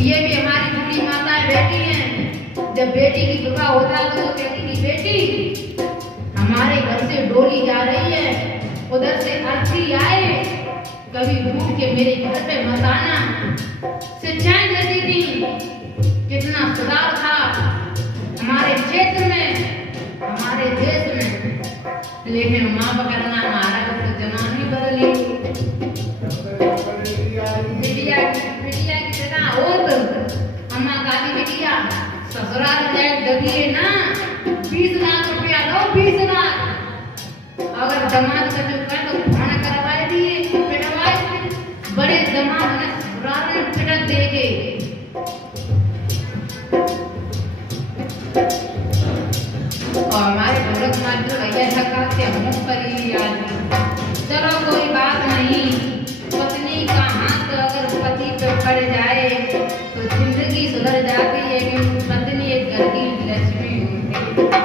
ये भी हमारी बूढ़ी माताएं बैठी हैं। जब बेटी की विवाह होता है तो कहती थी बेटी हमारे घर से डोली जा रही है, उधर से अर्थी आए, कभी भूख के मेरे घर पे मत आना। शिक्षाएं देती थी, कितना सुधार था हमारे क्षेत्र में, हमारे देश में। लेकिन माँ करना हमारा तो जमाना ही बदल गई। बिटिया की जगह हो तो अम्मा काली बिटिया ससुराल जाए दबिए ना, 20 लाख रुपया लो, 20 लाख। अगर दामाद का जो कर तो खाना करवाए दिए, पिटवाए, बड़े दामाद ने ससुराल में पिटक देंगे। और हमारे भगत मात्र भैया लगा के हम पर ही याद। चलो कोई बात नहीं, पत्नी का हाथ अगर पति पे पड़ जाए तो जिंदगी सुधर जाती है, क्योंकि पत्नी एक घर की लक्ष्मी होती है।